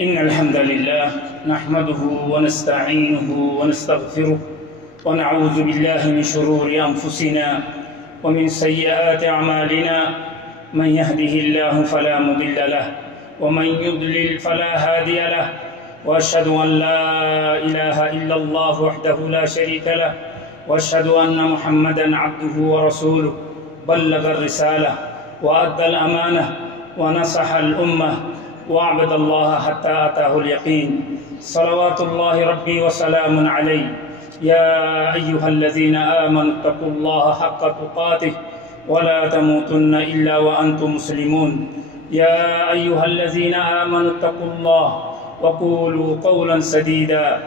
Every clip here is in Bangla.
إن الحمد لله نحمده ونستعينه ونستغفره ونعوذ بالله من شرور أنفسنا ومن سيئات أعمالنا من يهده الله فلا مضل له ومن يضلل فلا هادي له وأشهد أن لا إله إلا الله وحده لا شريك له وأشهد أن محمدا عبده ورسوله بلغ الرسالة وأدى الأمانة ونصح الأمة وأعبد الله حتى أتاه اليقين صلوات الله ربي وسلام عليه يا أيها الذين آمنوا اتقوا الله حق تقاته ولا تموتن إلا وأنتم مسلمون يا أيها الذين آمنوا اتقوا الله وقولوا قولا سديدا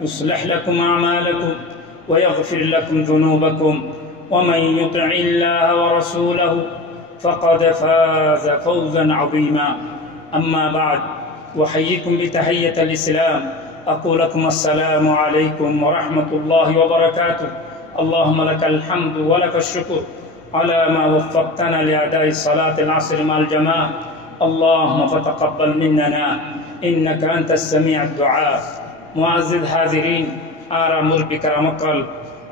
يصلح لكم أعمالكم ويغفر لكم ذنوبكم ومن يطع الله ورسوله فقد فاز فوزا عظيما أما بعد وحييكم بتحية الإسلام أقول لكم السلام عليكم ورحمة الله وبركاته اللهم لك الحمد ولك الشكر على ما وفقتنا لأداء صلاة العصر مع الجماعة اللهم فتقبل مننا إنك أنت السميع الدعاء معزز حاضرين آرامر بكرمك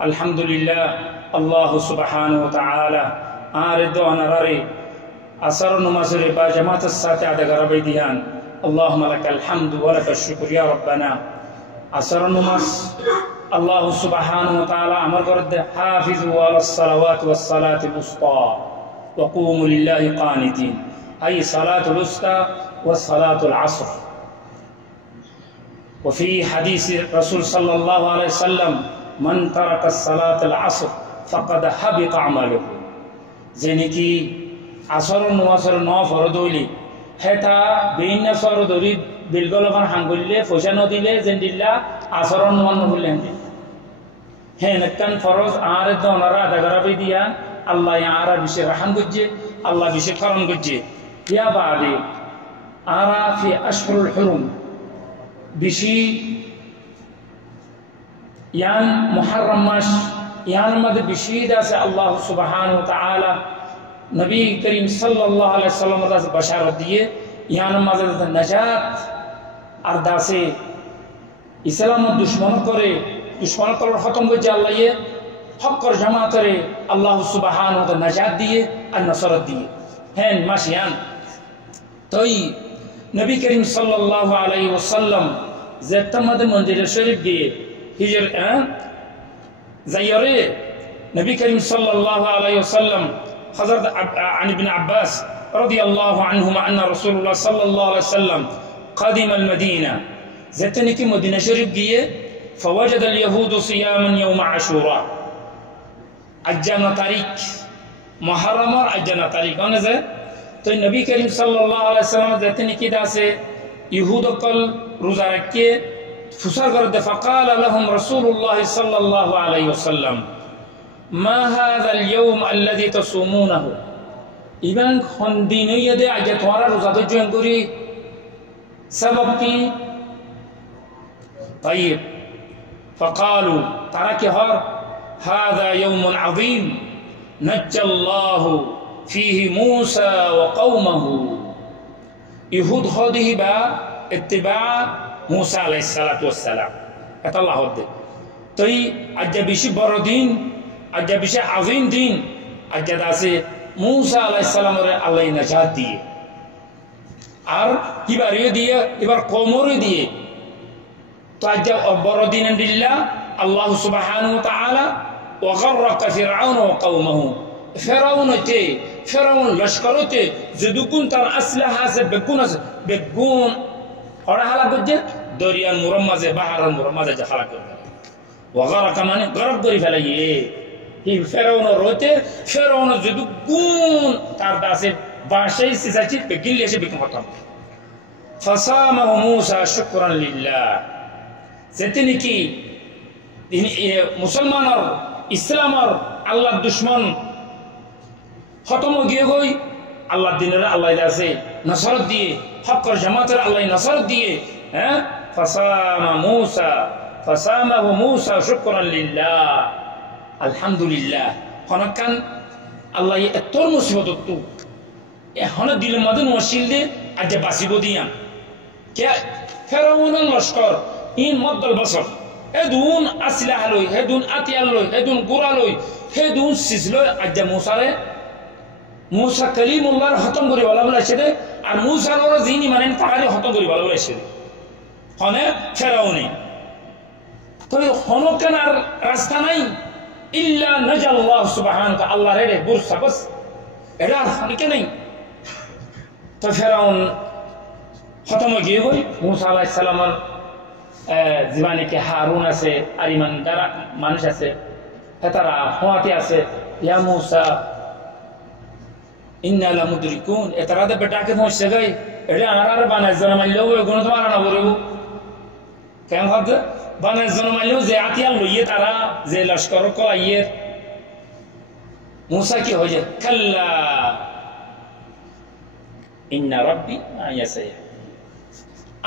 الحمد لله الله سبحانه وتعالى آرد ونراري أسر نمازر باجمات الساعة دقر بيديان اللهم لك الحمد ولك الشكر يا ربنا أسر نماز الله سبحانه وتعالى أمر قرد حافظوا على الصلوات والصلاة الوسطى وقوموا لله قانتين أي صلاة الوسطى والصلاة العصر وفي حديث رسول صلى الله عليه وسلم من ترك الصلاة العصر فقد حبط عمله زينكي عصر نواصر نوافر دولي هتا بين صار دوري بالغلبان حنقولي فوشانو ديلي زندلا عصر نوان نقولين هن كان فرض عارض دونارا دغربي ديا الله يعرى بشي رحم گجي الله بشي كرم گجي يا بعدي أرى في أشهر الحرم بشي يان محرم ماش يان مد بشي داس الله سبحانه وتعالى نبي كريم صلى الله عليه وسلم داس بشارت ديه يان مد نجات ارداسه اسلام دشمن করে দুশমন করার খতম করে আল্লাহ ইয়ে হক কর জামাত করে আল্লাহ সুবহানাহু ওয়া তাআলা নাজাত দিয়ে আর নসরত দিয়ে হ্যাঁ মাসিয়ান তাই নবী করিম সাল্লাল্লাহু আলাইহি ওয়াসাল্লাম যেতমদ মন্দির শরীফ গিয়ে হিজর যাইরে নবী করিম সাল্লাল্লাহু আলাইহি ওয়াসাল্লাম হযরত عن ابن عباس رضي الله عنهما ان رسول الله صلى الله عليه وسلم قدم المدينه زتنكي مدينه شريف গিয়ে فوجد اليهود صياما يوم عاشوراء اجنا تاریخ محرم اور اجنا تاریخ کون ہے تو نبی کریم صلی اللہ علیہ وسلم زتنكي داسه يهود কল রোজা রাখে ফুসার করে فقال لهم رسول الله صلى الله عليه وسلم ما هذا اليوم الذي تصومونه ইবান খন্দিনে ইদে আজ তোমারা রোজা ধরে করি সবব কি طيب فقالوا ترك هذا يوم عظيم نجى الله فيه موسى وقومه يهود هذه با اتباع موسى عليه الصلاة والسلام قال الله هذا تي أجبيش بردين أجبيش عظيم دين أجداسه موسى عليه السلام الله نجات দিয়ে আর কিবারে দিয়ে এবার কোমরে দিয়ে তো আজ বড় দিন দিল্লাহ আল্লাহ সুবহানাহু ওয়া তাআলা وغرق فرعون وقومه فرعون লস্করতে যদুকুন তার আসলাহা আছে বেগুন ওরা হালা করছে দরিয়ার মুরম্মাজে বাহারের মুরম্মাজে হালা করে وغرق মানে গরক করে ফেলাইয়ে এই ফেরাউন রতে ফেরাউন যদুকুন তার দাসে বাসাই সিসাচি বেগিল এসে বিকম খতম فصامه موسى شكرا لله সেদিনই কি মুসলমানর ইসলামর আল্লাহর দুশমন খতম গিয়ে গই আল্লাহর দিনের আল্লাহ আছে নসরত দিয়ে হকর জামাতের আল্লাহ নসরত দিয়ে হ্যাঁ فصامه موسى شكرا لله আলহামদুলিল্লাহ হনকান আল্লাহ এতর মুসিবত তো এখন দিলের মধ্যে নসিল দে আজ বাসিব দিয়া কে ফেরাউনের লস্কর ইন মদ্দল বছর হেদুন আসিলা লই হেদুন আতিয়াল লই হেদুন গুড়া লই হেদুন সিজলই আজ্জা মুসারে মুসা কালিমুল্লাহর খতম করে বলা বলেছে দে আর মুসার ওরা যিনি মানেন তারারই খতম করে বলা বলেছে হনে ফেরাউনি তো হনকেন আর রাস্তা নাই ইল্লা নাজাল্লাহ সুবহানাহু আল্লাহ রে বুরসা বাস এটা আর হনকে নাই তো ফেরাউন খতম গিয়ে গই মুসা আলাইহিস সালামের জীবনে কে হারুন আছে আর ইমানদার মানুষ আছে তারা হওয়াতে আছে ইয়া মুসা ইন্না লামুদরিকুন এতারা দে বেটাকে পৌঁছে গই এটা আর বানায় জন মাইলো গুণ তো মারা না বলবো কেন ভাবছে বানায় জন মাইলো যে আতিয়াল লইয়ে তারা যে লস্কর কলাইয়ে মুসা কি হয়ে যায় কাল্লা ইন্না রাব্বি আয়াসে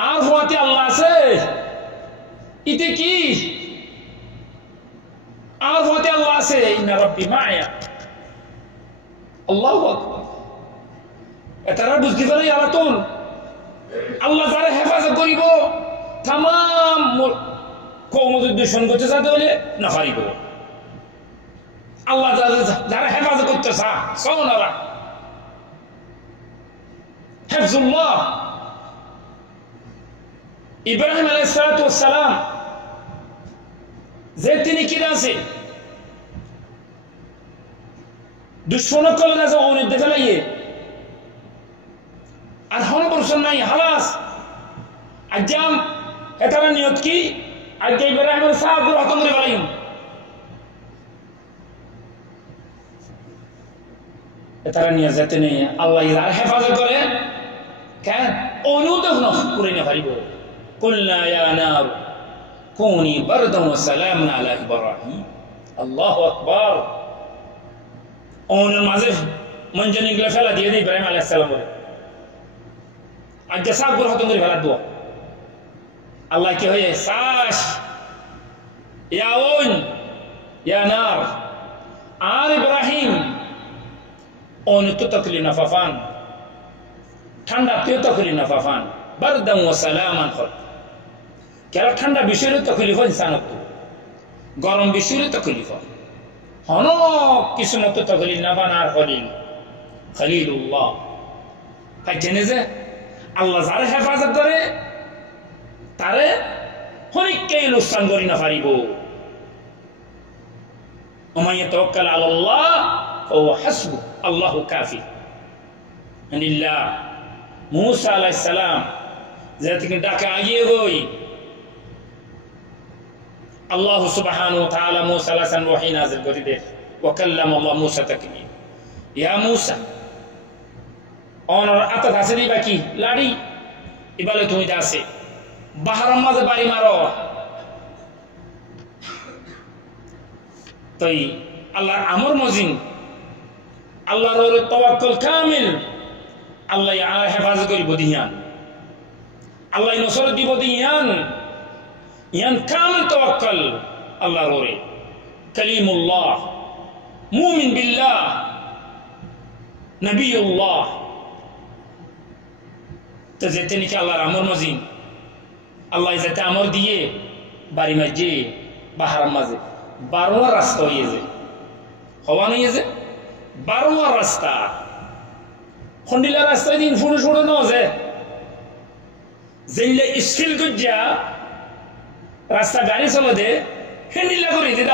আর হওয়াতে আল্লাহ আছে ইতে কি আর হওয়াতে আল্লাহ আছে ইন্না রাব্বি মায়া আল্লাহু আকবার এটারা বুঝতে পারে আলাতুল আল্লাহ যারা হেফাজত করিব তাম কওমদের দুশমন করতে যাতে হলে না পারিব আল্লাহ যারা হেফাজত করতে সাওনারা হিফজুল্লাহ ইব্রাহিম আলাইহিস সালাতু ওয়াস সালাম যে তিনি কি আছে দুশমন কল না যে ওনে দেখে লাইয়ে আর হন বর্ষণ নাই হালাস আজাম এটার নিয়ত কি আজকে ইব্রাহিমের সাহাবুর খতম করে বলাইম এটার নিয়ত যেতে নেই আল্লাহ যার হেফাজত করে কেন অনুদেহ করে না পারিব কুলনা ইয়া নার কুনি বারদান ওয়া সালামান আলা ইব্রাহিম আল্লাহু আকবার ওনের মাঝে মঞ্জনি গুলো ফেলা দিয়ে দেয় ইব্রাহিম আলাইহিস সালাম বলে আজ সাহাবুর খতম করে ফেলা দোয়া আল্লাহ কি হয়ে সাশ ইয়াউন ইয়া নার আর ইব্রাহিম ওন তো তকলি নাফাফান ঠান্ডা তেও তকলি নাফাফান বারদান ওয়া সালামান খত কেন ঠান্ডা বিষয়ের তকলিফ ইনসানত গরম বিষয়ের তকলিফ হন কিছু মতো তকলিফ না বানার খলিলুল্লাহ পাইছেন যে আল্লাহ যারা হেফাজত করে তারে হরিককে লোকসান করি না পারিব ওমাইয়া তাওয়াক্কাল আলাল্লাহ ফাহুয়া হাসবুহ আল্লাহু কাফি আনিল্লাহ মুসা আলাইহিস সালাম যে থেকে ডাকে আগিয়ে গই আল্লাহ সুবহানাহু ওয়া তাআলা মুসা আলাইহিস সালাম ওহী নাযিল করে দে ওয়া কাল্লামা আল্লাহ মুসা তাকলিমা ইয়া মুসা অনর আতা দাসেরি বাকি লাড়ি ইবালে তুমি দাসে বাহার মাঝে বাড়ি মারো তাই আল্লাহর আমর মজিন আল্লাহর ওপর তাওয়াক্কুল কামিল আল্লাহ হেফাজত করিব দিয়ান আল্লাহ নসরত দিব দিয়ান ইয়ান কামিল তাওয়াক্কুল আল্লাহর ওপর কালিমুল্লাহ মুমিন বিল্লাহ নবিয়ুল্লাহ তো যেতে নাকি আল্লাহর আমর মজিন আল্লাহ যাতে আমর দিয়ে বাড়ি মাঝে বাহার মাঝে 12 রাস্তা হয়ে যায় হওয়া নয় যে 12 রাস্তা খন্ডিলা রাস্তায় দিন ফুড়ে ফুড়ে ন যে যেইলে স্কিল গজ্জা রাস্তা গাড়ি চলে দে হেন্ডিলা করে দিতে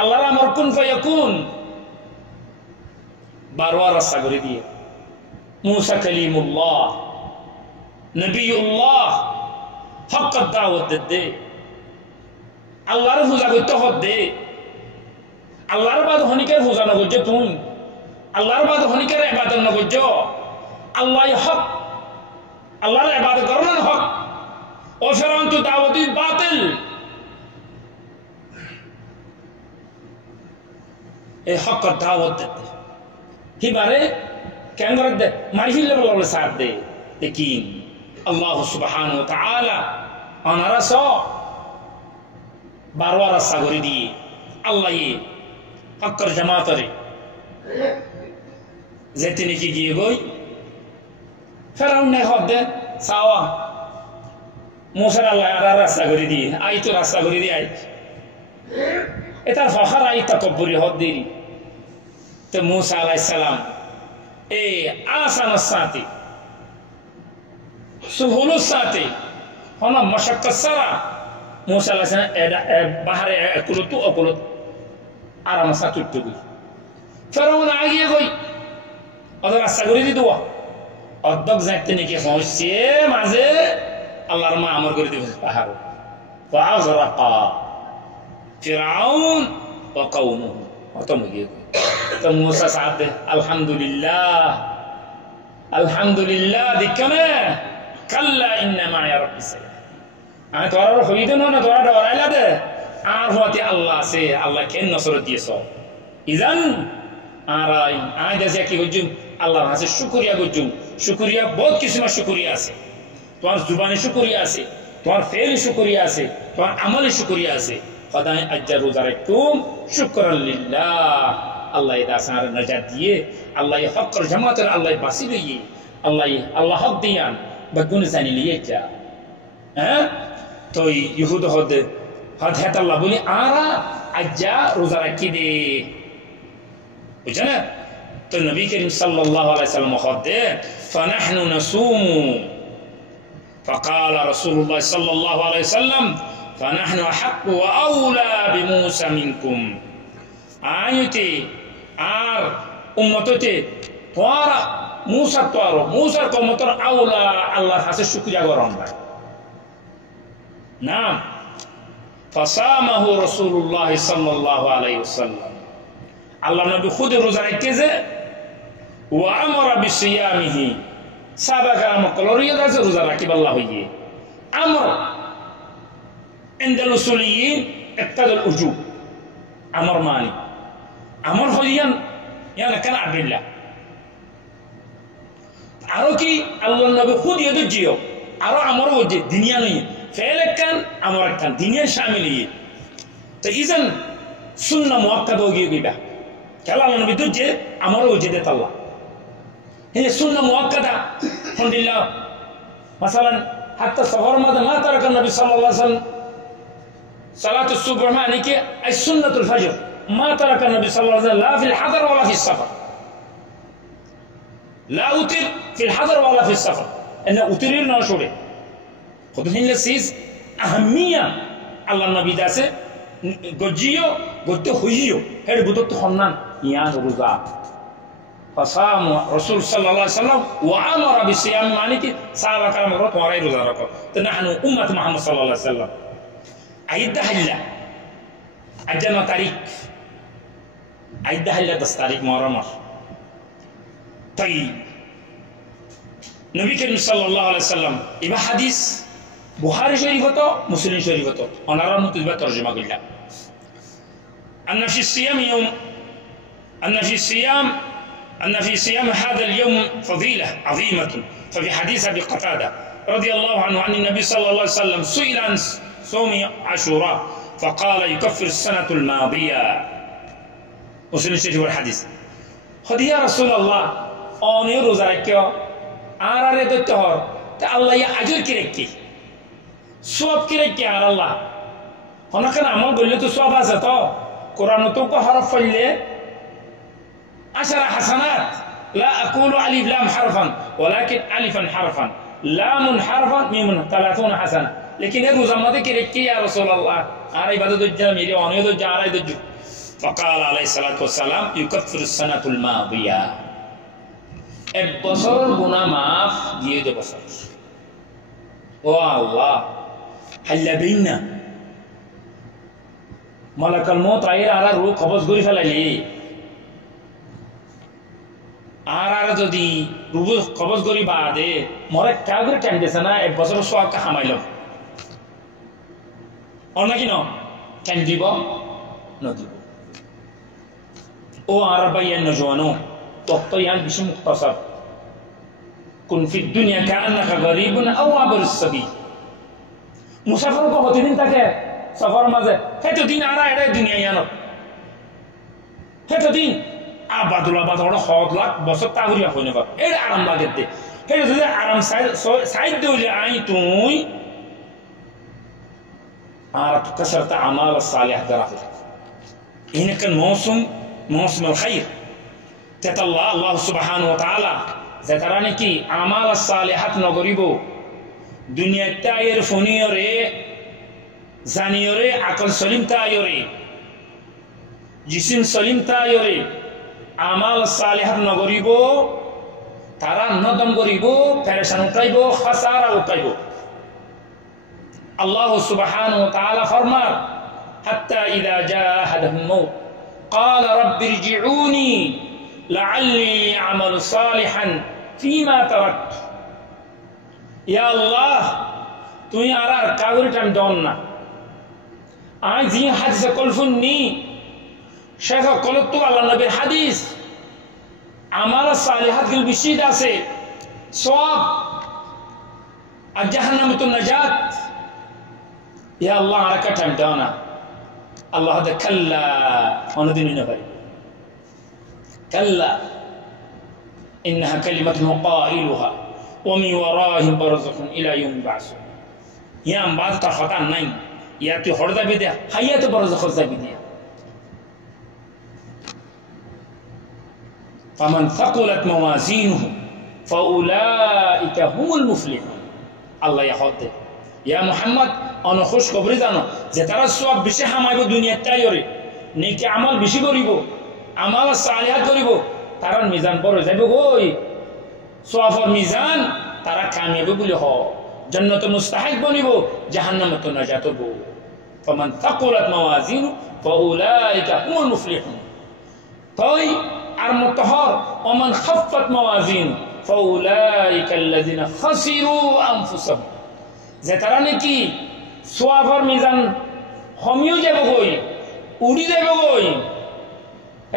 আল্লাহর আমর কুন ফায়াকুন 12 রাস্তা করে দিয়ে মুসা কালিমুল্লাহ নবিউল্লাহ হক দাওয়াত দে আল্লাহর পূজা করতে হবে আল্লাহর বাদ হনিকের পূজা না করছো তুমি আল্লাহর বাদ হনিকের ইবাদত না করছো আল্লাহ হক আল্লাহর ইবাদত করো না হক ও ফেরাউন তো দাওয়াতি বাতিল এই হক দাওয়াত দে হিবারে কেন করে দে মারিলে বলে সাথ দে लेकिन अल्लाह सुब्हानाहु व तआला अनारा सो 12 रास्ता করে দিয়ে আল্লাহ হকের জামাতরে যেতে নাকি গিয়ে গই ফেরাউন না হবে চাওয়া মুসার আল্লাহ আর রাস্তা করে দিয়ে আই তো রাস্তা করে দিয়ে আই এটা ফখর আই তাকব্বুরি হদ দেরি তো মুসা আলাইহিস সালাম এই আসানের সাথে সুহুলুর সাথে হনা মশাক্কাত সারা মুসা আলাইহিস সালাম বাহারে কুলত অকুলত আরাম সাথে টুকু ফেরাউন আগিয়ে গই ওদের রাস্তা করে দিয়ে দেওয়া অর্ধক যাইতে নাকি হচ্ছে মাঝে আল্লাহর মা আমর করে দিবেন পাহাড় ফাগরাকা ফিরাউন ওয়া কওমুহু অতম গিয়ে তো মুসা সাহেব আলহামদুলিল্লাহ দিকমে কাল্লা ইন্না মা ইয়া রাব্বি সাইয়া আমি তোর হইদ না তোরা ডরাইলা দে আর হতে আল্লাহ আছে আল্লাহ কেন নসরত দিয়েছ ইজান আর আই দেশে কি গজুম আল্লাহর কাছে শুকরিয়া গজুম শুকরিয়া বহুত কিসমা শুকরিয়া আছে তোমার জুবানে শুকরিয়া আছে তোমার ফেলে শুকরিয়া আছে তোমার আমলে শুকরিয়া আছে খোদায়ে আজ্জা রোজা রাখতুম শুকরান লিল্লাহ আল্লাহ দাসার নাজাত দিয়ে আল্লাহ হকর জামাতের আল্লাহ বাসি লইয়ে আল্লাহ হক দিয়ান বাগুন জানি লিয়ে যা হ্যাঁ তো ইহুদ হদ হেত আল্লাহ বলি আরা আজ্জা রোজা রাখি দে বুঝছেন তো নবী করিম সাল্লাল্লাহু আলাইহি সাল্লাম হদে ফানাহনু নাসুমু فقال رسول الله صلى الله عليه وسلم فنحن أحق وأولى بموسى منكم آيتي আর উম্মততে তোরা মুসা তোর মুসার কওমতর আওলা আল্লাহর কাছে শুকরিয়া করন না ফাসামাহু রাসূলুল্লাহ সাল্লাল্লাহু আলাইহি ওয়াসাল্লাম আল্লাহ নবী খুদ রোজা রাখতেছে ওয়া আমারা বিসিয়ামিহি সাহাবায়ে মক্কলরিয়া কাছে রোজা রাখি আল্লাহ হইয়ে আমর ইনদাল উসুলিয়িন ইক্তাদাল উজুব আমর মানি আমর হইয়ান ইয়ানা কান আবিল্লাহ আরো কি আল্লাহ নবী খুদ ইয়ে দিও আরো আমর হইছে দুনিয়া নয় ফেল কান আমর কান দুনিয়া শামিল ইয়ে তো ইজান সুন্নাহ মুআক্কাদ হয়ে গিয়েবা কেলা আল্লাহ নবী দিছে আমর হইছে দে আল্লাহ هي سنة مؤكدة الحمد لله مثلا حتى سفر ما ترك النبي صلى الله عليه وسلم صلاة الصبح ما نيكي أي سنة الفجر ما ترك النبي صلى الله عليه وسلم لا في الحضر ولا في السفر لا أوتر في الحضر ولا في السفر أنا أوترين نشوري خذين لسيس أهمية الله النبي داسه قجيو قد خويو هل بدو تخنن يان رضا فصام رسول صلى الله عليه وسلم وامر بصيام مالك صحابه كرام رات وراي روزا ركو نحن امه محمد صلى الله عليه وسلم عيد هلا اجنا تاريخ عيد هلا دس تاريخ محرم طيب نبي كريم صلى الله عليه وسلم يبقى حديث بخاري شريف تو مسلم شريف تو انا را متبع ترجمه قلنا ان في الصيام يوم أن في صيام هذا اليوم فضيلة عظيمة ففي حديث أبي قتادة رضي الله عنه عن النبي صلى الله عليه وسلم سئل عن صوم عاشوراء فقال يكفر السنة الماضية مسلم الشريف والحديث خذ يا رسول الله أني روزا ركيو آراري دكتور الله يا أجر كريكي سواب كريكي على الله هنا كان عمل قلت سواب هذا قرآن توقع حرف فلي 10 حسنات لا أقول ألف لام حرفا ولكن ألفا حرفا لام حرفا ميم 30 حسنة لكن يقول زمانك كريكي يا رسول الله أرى بدو دجال ميري وانيو دجال أرى دجال فقال عليه الصلاة والسلام يكفر السنة الماضية البصر بنا معاف ديو بصر والله هل بينا ملك الموت عير على روح قبض قولي فلالي আর যদি রুবু কবজ করি বাদে মরে কাগরে টাইম দিছে না এক বছর সোয়াব কা হামাইলো অন নাকি ন টাইম দিব ন দিব ও আরবাইয়া নজওয়ানো তক্ত ইয়ান বিশ মুখতাসার কুন ফি দুনিয়া কান্নাকা গরিবুন আও আবর সাবিল মুসাফির কো কতদিন থাকে সফর মাঝে কত দিন আরা এড়ে দুনিয়া ইয়ানো কত দিন আবাদুল আবাদ ওরা 100 লাখ বছর তাগরিয়া হইনে বা এর আরাম লাগে দে হে যদি আরাম সাইড দিলে আই তুই আর كثرة أعمال الصالحة راحت هنا كان موسم الخير تتالله الله سبحانه وتعالى ذكراني كي أعمال الصالحات نغريبو دنيا تاير فنيوري زانيوري عقل سليم تايوري جسم سليم تايوري أعمال الصالحات نغريبو ترى ندم غريبو پریشان উঠাইবো خسارة উঠাইবো الله سبحانه وتعالى فرمان حتى إذا جاء أحدهم الموت قال رب ارجعوني لعلي أعمل صالحا فيما تركت يا الله তুই আর কাগরে টাইম দাও না আজ জি হাদিসে কলফুননি শেখ কলতু আল্লাহ নবীর হাদিস আমাল সালিহাত গুল বিশিদ আছে সওয়াব আর জাহান্নামতুন নাজাত يا الله على كتم دانا الله هذا كلا وندين نبري كلا إنها كلمة قائلها ومن ورائهم برزخ إلى يوم يبعثون يا أم بعد تخطأ نين يا تحرد بديه حياة برزخ بديه فمن ثقلت موازينه فأولئك هم المفلحون الله يحفظه يا محمد أنا خوش خبري জানো যে তারা সওয়াব বেশি হামাইব দুনিয়ার তাইরে নেকি আমল বেশি করিব আমল সালিহাত করিব তার মিজান বড় যাবে কই সওয়াবের মিজান তারা কামিয়াব বলি হ জান্নাত মুস্তাহিক বনিব জাহান্নামত নাজাত হবো فمن ثقلت موازينه فاولئك هم المفلحون তাই আর মুতহর ومن خفت موازينه فاولئك الذين خسروا انفسهم যে তারা নাকি সোয়াফর মিজান হমিও যাব গই উড়ি যাব গই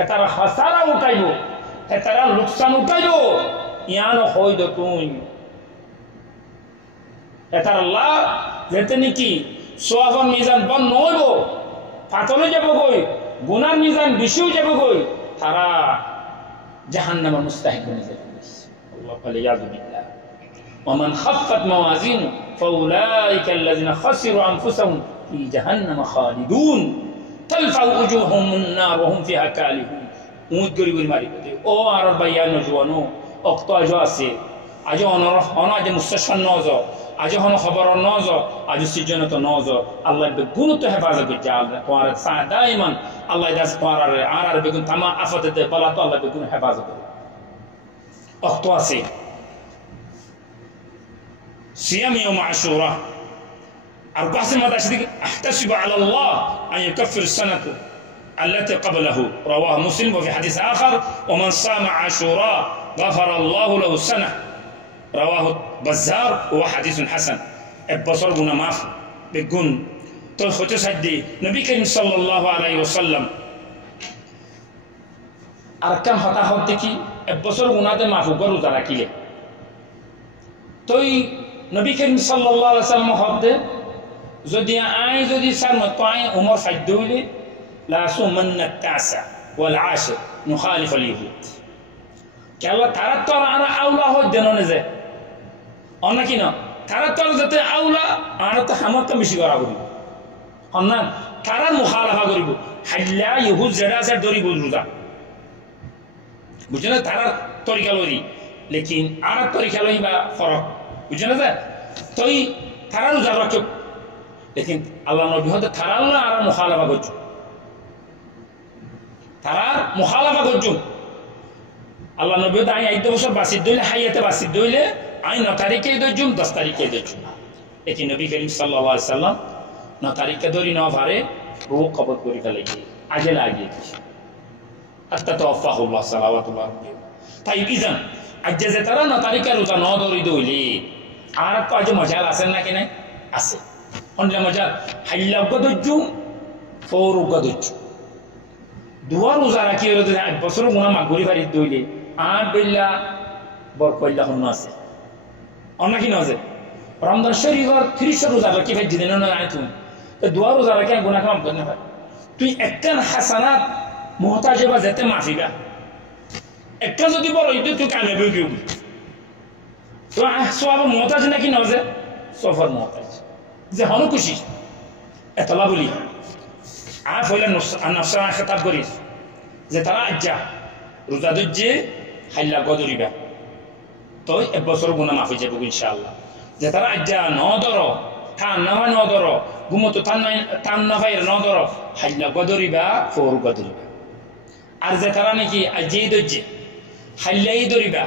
এতারা হাসারা উঠাইব এতারা লোকসান উঠাইব ইয়ানো হইদ তুই এতারা আল্লাহ যেতে নাকি সোয়াফর মিজান বন নইব পাতলে যাব গই গুনার মিজান বেশিও যাব গই তারা জাহান্নামের মুস্তাহিক বনে যাবে আল্লাহ ওয়ালিয়াযু বিল্লাহ ومن خفت موازينه فأولئك الذين خسروا أنفسهم في جهنم خالدون تلفح وجوههم النار وهم فيها كالحون موت قريب الماري او عرب بيان جوانو اقطع جاسي اجو انا اجو مستشفى نوزو اجو هنا خبر نوزو اجو سجنة نوزو الله بيقولوا تو حفاظة بجال توارد ساعة دائما الله يداس توارد عرار بيقول تمام أفتت بلاتو الله بيقولوا حفاظة اقطع سي صيام يوم عاشوراء 14 احتسب على الله أن يكفر السنة التي قبله رواه مسلم وفي حديث آخر ومن صام عاشوراء غفر الله له السنة رواه بزار وهو حديث حسن البصر بنا ماف بيقول تلخطس هدي نبي كريم صلى الله عليه وسلم أركان خطا خطكي البصر بنا ده ماف وقروا تراكيله توي নবী করিম সাল্লাল্লাহু আলাইহি ওয়াসাল্লাম হদে যদি আই যদি সার মতাই উমর ফাইদুলি লা সুমান্না তাসা ওয়াল আশর মুখালিফ আল ইহুদ কেলা তারা তো আর আউলা হয় দেননে যে অনাকি না তারা তো যেতে আউলা আর তো হামত বেশি করা করি অন্না তারা মুখালাফা করিব হাল্লা ইহুদ জেডা সে দরি বুঝুদা বুঝলে তারা তরিকা লরি লেকিন আর তরিকা লইবা ফরক বুঝলে না তোই তারা রোজা রাখো লেকিন আল্লাহ নবী হতে তারা না আর মুখালাফা করছো তারা মুখালাফা করছো আল্লাহ নবী তো আই 8 বছর বাসিদ দইলে হাইয়াতে বাসিদ দইলে আই 9 তারিখে দইজুম 10 তারিখে দইজুম এটি নবী করিম সাল্লাল্লাহু আলাইহি সাল্লাম 9 তারিখে ধরি না পারে রূহ কবর করে ফেলেছে আজে লাগিয়ে হাত্তা তাওফাহুল্লাহ সাল্লাল্লাহু তাই ইজান আজ যে তারা 9 তারিখে রোজা ন ধরি দইলে আর তো আজ মজা আছে না কি নাই আছে অনলা মজা হাইলা গদজুম ফৌরু গদজু দুয়া রোজা রাখি হলো যে বছর গুনাহ মাগরি বাড়ি দইলে আর বিল্লাহ বরকল্লাহ হন আছে অন্য কি নজে রমজান শরীফের 30 রোজা রাখি ভাই দিন না আয় তুমি তো দুয়া রোজা রাখি গুনাহ কাম করতে পারে তুই একখান হাসানাত মুহতাজিবা যেতে মাফিবা একটা যদি বড় ইদু তুই কামে বই তো সব মহতাজ নাকি নজে সফর মহতাজ যে হন খুশি এতলা বলি আর হইলে নফসা খেতাব করিস যে তারা আজ্জা রোজা দুজে হাইলা গদরিবা তো এক বছর গুণা মাফি যাবো ইনশাআল্লাহ যে তারা আজ্জা ন ধর টান না হয় ন ধর ঘুমতো টান না হয় ন ধর হাইলা গদরিবা ফোর গদরিবা আর যে তারা নাকি আজ্জেই দজ্জে হাইলাই ধরিবা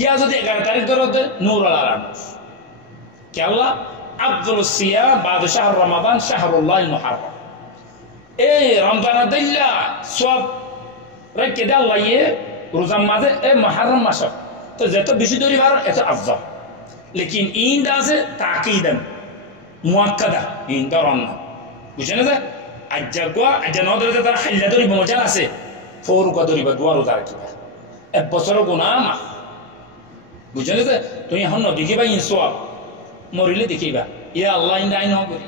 ইয়া যদি 11 তারিখ ধরতে নূর আলারানুস কে আল্লাহ আফদল সিয়াম বাদ শাহর রমাদান শাহরুল্লাহিল মুহাররম এই রমজান দিল্লা সব রেখে দে আল্লাহ ইয়ে রোজার মাঝে এ মুহাররম মাস তো যত বেশি ধরিবার এত আফদল লেকিন ইন্দ আছে তাকিদান মুআক্কাদা ইন্দ রন্না বুঝছেন না আজ্জা গোয়া আজ্জা ন ধরে তারা হাইলা ধরিব মজা আছে ফোর গা ধরিবা দোয়া রোজা রাখিবা এক বছর গুণা মাফ বুঝলেন যে তুমি এখন দেখিবা ইনসোয়াব মরিলে দেখিবা ইয়া আল্লাহ ইন্দা আইন করি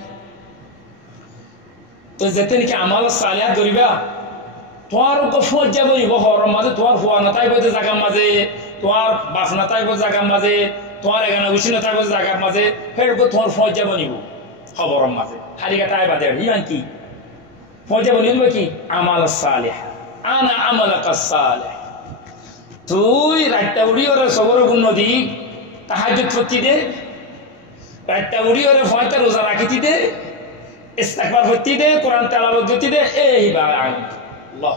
তো যেতে নাকি আমাল সালিহাত ধরিবা তোমার গফর যাব বহর মাঝে তোমার হুয়া না তাই বলতে জায়গার মাঝে তোমার বাস না তাই বলতে জায়গার মাঝে তোমার এখানে উঠি না তাই বলতে জায়গার মাঝে ফের তোমার ফজ যাব নিব খবরের মাঝে হারিকা তাই বাদে ইমান কি ফজ যাব নিব কি আমাল সালিহ আনা আমালাকা সালিহ তুই রাতটা উড়ি ওরে সবর গুণ নদী তাহাজ্জুদ পড়তি দে রাতটা উড়ি ওরে ফয়তা রোজা রাখিতি দে ইস্তিগফার পড়তি দে কোরআন তেলাওয়াত করতি দে এই বা আল্লাহ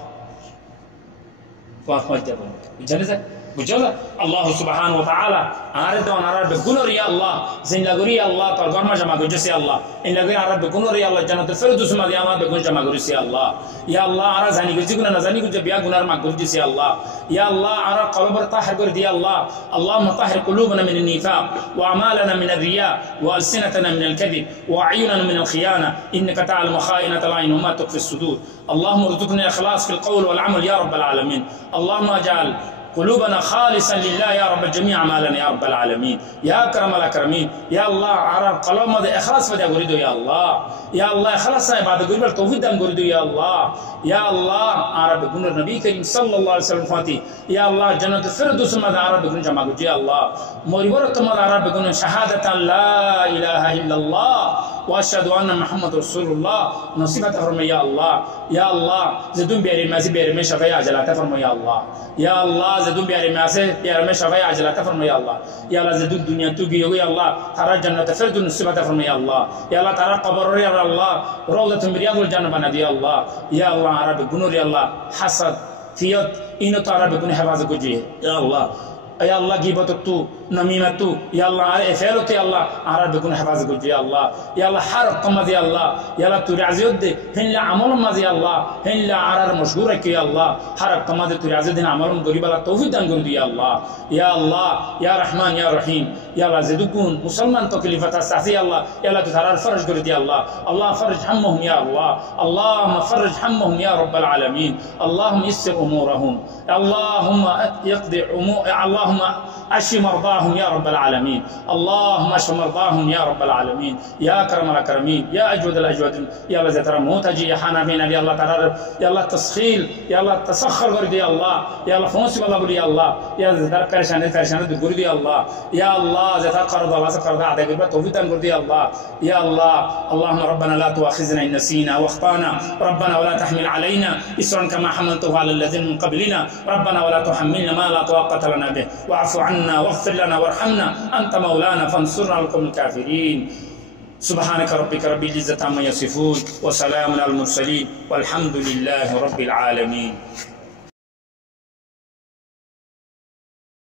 কোন ফয়তা বল বুঝছেন বুঝছো আল্লাহ সুবহানাহু ওয়া তাআলা আরে তো আনার বেগুনর ইয়া আল্লাহ জিন্দাগরি আল্লাহ তোর গরমা জমা করছে আল্লাহ ইন্দাগরি আর বেগুনর ইয়া আল্লাহ জান্নাতের ফেরদৌস মা দিয়া আমার বেগুন জমা করছে আল্লাহ ইয়া আল্লাহ আর জানি গজি গুনাহ না জানি গজি বিয়া গুনার মা করছে আল্লাহ ইয়া আল্লাহ আর কলবর তাহির করে দিয়া আল্লাহ আল্লাহুম্মা তাহির কুলুবনা মিন النفاق واعمالنا من الرياء والسنتنا من الكذب واعيننا من الخيانه انك تعلم خائنه العين وما تخفي الصدور اللهم ارزقنا الاخلاص في القول والعمل يا رب العالمين اللهم اجعل قلوبنا خالصا لله يا رب جميع اعمالنا يا رب العالمين يا اكرم الاكرمين يا الله عرب قلب مده اخلاص بده غريدو يا الله يا الله اخلاص عباده غريب توحيد دم غريدو يا الله يا الله عرب بن النبي كريم صلى الله عليه وسلم فاتي يا الله جنة الفردوس ما عرب بن جمع يا الله مريورت ما عرب بن شهاده لا اله الا الله واشهد ان محمد رسول الله نصيبت فرما يا الله زدون بيري مازي بيري مش شفاعه عجلات فرما يا الله زدون بيري مازي بيري مش شفاعه عجلات فرما يا الله زدون دنيا توغي يا الله ترى جنة الفردوس نصيبت فرما يا الله ترى قبر يا الله روضة من رياض الجنة بنا يا الله عرب بنور يا الله حسد فيات إنه ترى بكون حفاظ كجيه يا الله غيبت تو نميمة تو يا الله افعلت يا الله عرب بكون حفاظ كجيه يا الله حرق قمد يا الله ترعزيد هن لا عمل ما يا الله هن لا عرر مشهور يا الله حرق قمد ترعزيد عمل غريب على توحيد انغون يا الله يا رحمن يا رحيم يا الله زدكون مسلمان تكلفة استعصي الله يا الله ترى فرج قرد يا الله فرج همهم يا الله اللهم فرج همهم يا رب العالمين اللهم يسر امورهم اللهم يقضي اللهم اشف مرضاهم يا رب العالمين اللهم اشف مرضاهم يا رب العالمين يا اكرم الاكرمين يا اجود الاجودين يا الله ترى موتجي يا حنابين يا الله ترى يا الله تسخيل يا الله تسخر قرد يا الله فونس والله يا الله يا ذا كرشان قرد يا الله زتا قرض الله قرض عدا قرب توفيق قرد يا الله اللهم ربنا لا تؤاخذنا ان نسينا واخطانا ربنا ولا تحمل علينا إسرا كما حملته على الذين من قبلنا ربنا ولا تحملنا ما لا طاقة لنا به واعف عنا واغفر لنا وارحمنا أنت مولانا فانصرنا على القوم الكافرين سبحانك ربك رب العزة عما يصفون وسلام على المرسلين والحمد لله رب العالمين